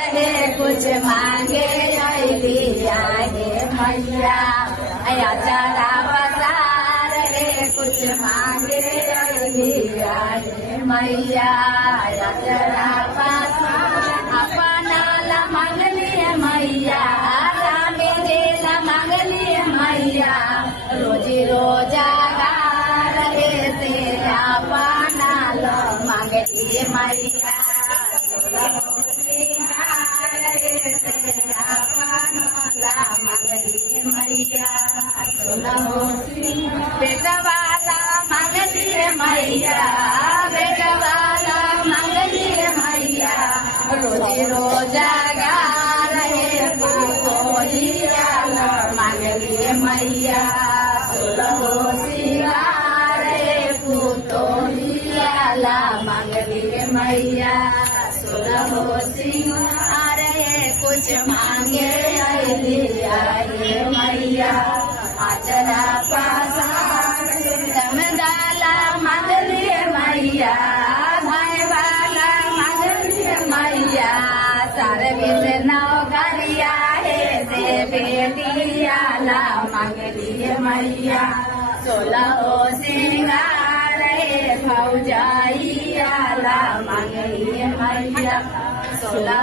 कुछ मांगे लिया हे मैया आया चला बाजार रे कुछ मांगे लिया हे मैया आया चला बाजार अपना ला मांग लिए मैया मेरे ला मांग लिए मैया रोजी रोजगार रे तेरा पाना ला मांग लिए मैया बेटवाला मंगलिए मैया बेटवाला मंगलिए मैया रोजी रोजगार है कोलिया मंगलिए मैया सुलहो सिंगार है पुतोलिया मंगलिए मैया सुलहो सिंगार है कुछ मांगे लिया ये मैया आचरा पासार समदाला मांग लिए मैया भाई वाला मांग लिए मैया सारे से नौकरिया है से बेटियाला मांग लिए मैया 16 सिंगार है फौजाइयाला मांग लिए मैया 16